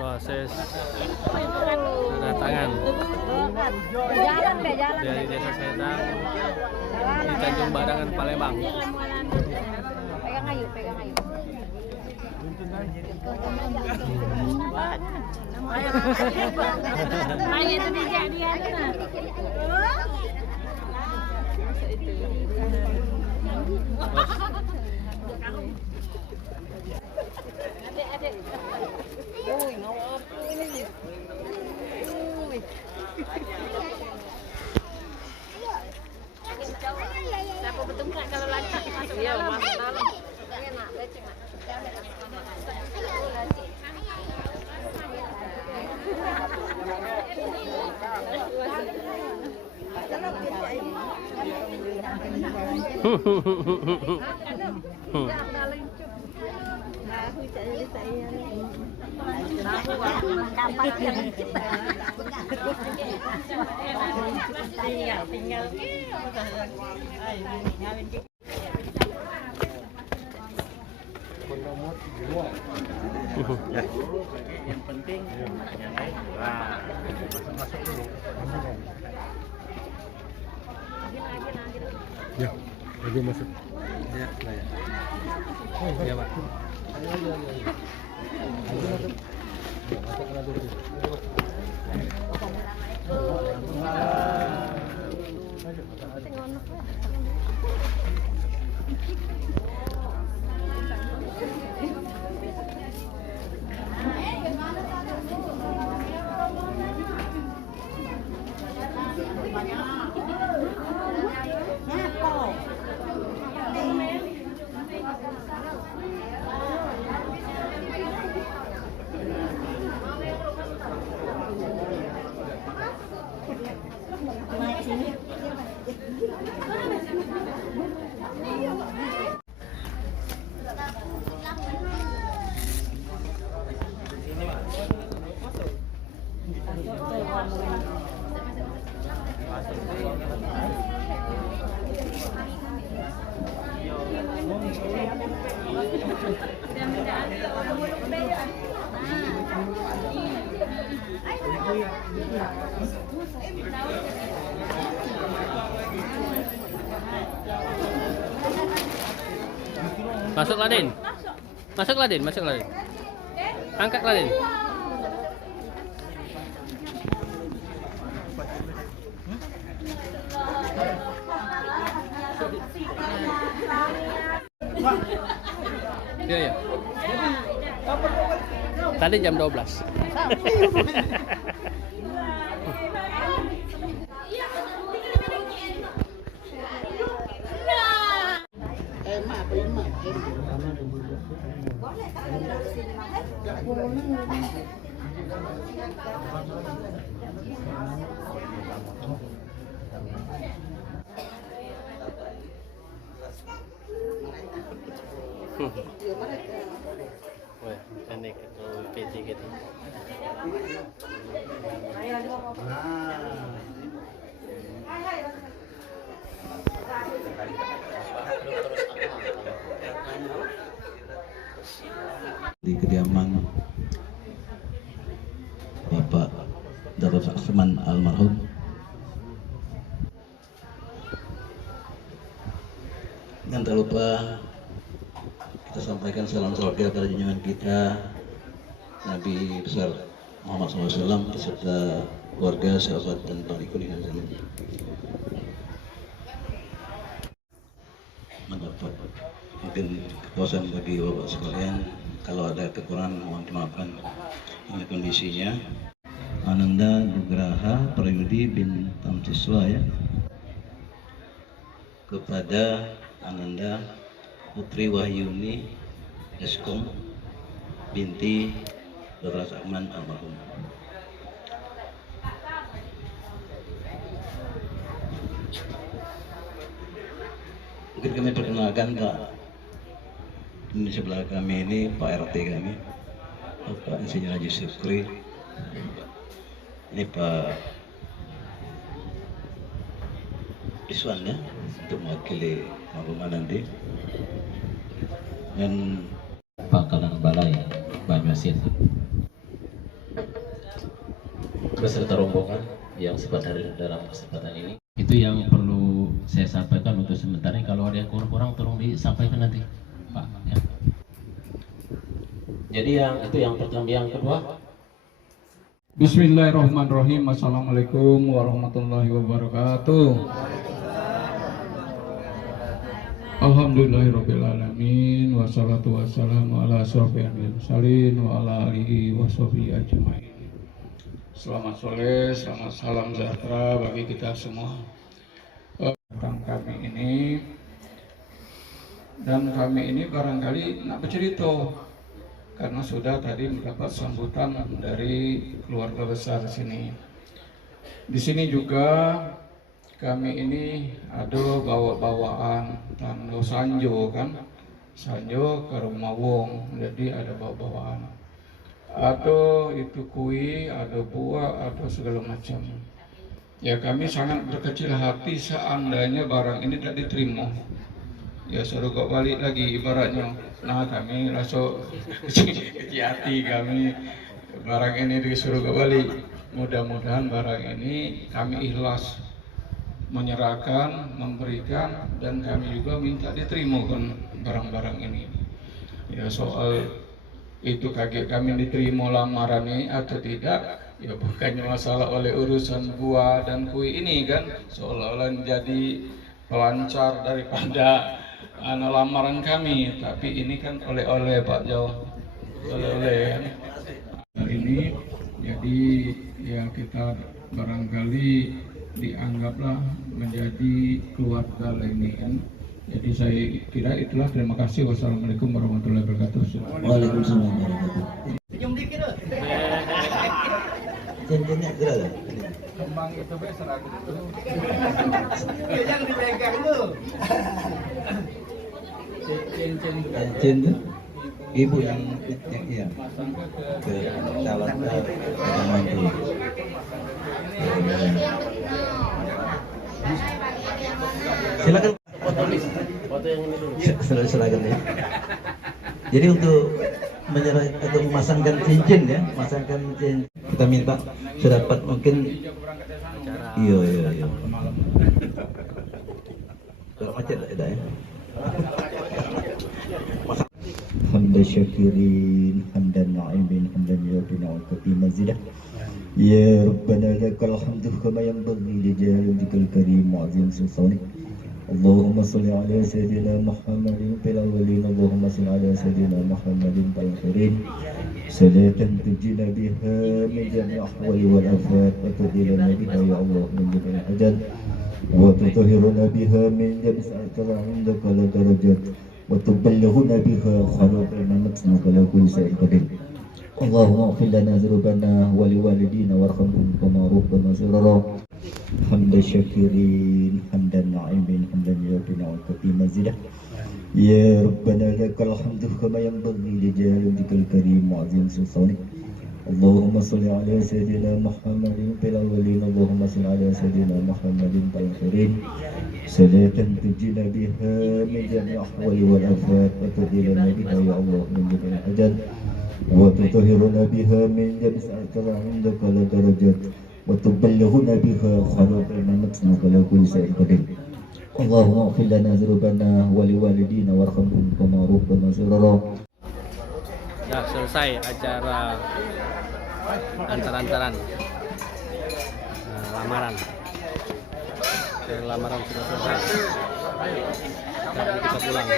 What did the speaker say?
proses kedatangan dari Desa Sedang di Tanjung Barangan, Palembang. Pegang ayu, pegang ayu. Ayo itu bijak dia tuh. Adik-adik. Uy, ngawap ini. Uy. Siapa bertungkak kalau lancar masuk dalam? Masuk dalam. Enak, leceh, Mak. Yang penting masuk dulu. Ya, lagi masuk. Ya, ya. Oh, ya, Pak. Masuk Ladin. Masuk Ladin, masuk Ladin. Angkat Ladin. Iya, ya. Tadi jam 12. Wah, ini ketua PJ gitu. Di kediaman Bapak Darul Sakseman almarhum, dan tak lupa kita sampaikan salam saudara pada junjungan kita Nabi besar Muhammad SAW beserta keluarga, sahabat dan parikun yang zaman mendapat mungkin kepuasan bagi bapak sekalian. Kalau ada kekurangan mohon dimaafkan. Ini kondisinya. Ananda Nugraha Prayudi bin Tamsiswa, ya, kepada Ananda Putri Wahyuni Eskom binti Dr. Sakman almarhum. Mungkin kami perkenalkan Pak, di sebelah kami ini Pak RT kami, Bapak Insinyur Haji Syukri. Ini Pak Iswan, ya, untuk mewakili rombongan nanti. Dan Pangkalan Balai Banyuasin. beserta rombongan yang sempat hadir dalam kesempatan ini. Itu yang perlu saya sampaikan untuk sementara. Kalau ada yang kurang-kurang tolong disampaikan nanti, Pak. Ya. Jadi yang pertama, yang kedua. Bismillahirrahmanirrahim. Assalamualaikum warahmatullahi wabarakatuh. Alhamdulillahirrabbilalamin. Wassalatu wassalamu ala asrofil mursalin wa ala alihi wa sahbihi ajma'in. Selamat sore, selamat salam sejahtera bagi kita semua. Tentang kami ini, dan kami ini barangkali nak bercerita karena sudah tadi mendapat sambutan dari keluarga besar sini. Di sini juga kami ini ada bawa-bawaan tanda sanjo kan, sanjo ke rumah wong, jadi ada bawa-bawaan. Ada itu kui, ada buah, ada segala macam. Ya kami sangat berkecil hati seandainya barang ini tidak diterima. Ya suruh kok balik lagi ibaratnya. Nah kami langsung kecil hati kami barang ini disuruh kembali. Mudah-mudahan barang ini kami ikhlas menyerahkan, memberikan, dan kami juga minta diterima kan barang-barang ini. Ya soal itu kaget kami diterima lamaran ini atau tidak, ya bukannya masalah oleh urusan buah dan kue ini kan, seolah-olah jadi pelancar daripada lamaran kami, tapi ini kan oleh-oleh Pak Jauh, oleh-oleh kan. Hari ini jadi ya kita barangkali dianggaplah menjadi keluarga ini kan. Jadi saya kira itulah. Terima kasih. Wassalamualaikum warahmatullahi wabarakatuh. Waalaikumsalam warahmatullahi wabarakatuh. Senyum dikit loh. Cincinnya gerak lah. Kembang itu besar gitu. Ya jangan dipegang lu. Cincin tuh ibu yang iya ke calon mantu. Silakan Foto yang ini dulu. silakan ya. Jadi untuk menyerah atau memasangkan cincin ya, memasangkan cincin, kita minta sedapat mungkin. Iya. Kalau macet ada ya. Hamdan syakirin, hamdan na'imin, hamdan yabina wa kati mazidah. Ya Rabbana lakal hamdu kama yanbaghi li jalalika al-karim wa 'azim sultanik. Allahumma salli ala sayyidina Muhammadin fil awwalin, Allahumma salli ala sayyidina Muhammadin fil akhirin. Salatan tujina biha min jami' ahwali wal afat wa tudilana biha ya Allah min jami' hajat wa tutahhiruna biha min jami' sa'atara 'indaka la darajat wa tuballighuna biha khalaqana matnaka la kulli shay'in qadir. Allahumma ighfir lana dzunubana wa liwalidina warhamhum kama rabbana shighara. Hamdan syakirin, hamdan na'imin, hamdan yabina wa kati mazidah. Ya Rabbana lakal hamdu kama yanbaghi li jalalika al-karim wa 'azim sultanik. Allahumma salli ala sayyidina Muhammadin fil awwalin, Allahumma salli ala sayyidina Muhammadin fil akhirin. Salatan tujina biha min jami' ahwali wal afat wa tudilana biha ya Allah min jami' hajat wa tutahhiruna biha min jami' sa'atara 'indaka la darajat wa tuballighuna biha khalaqana matnaka la kulli shay'in qadir. Allahumma ighfir lana dzunubana wa liwalidina warhamhum kama rabbana shighara. Sudah selesai acara antar-antaran lamaran. Lamaran sudah selesai. Sekarang kita pulang.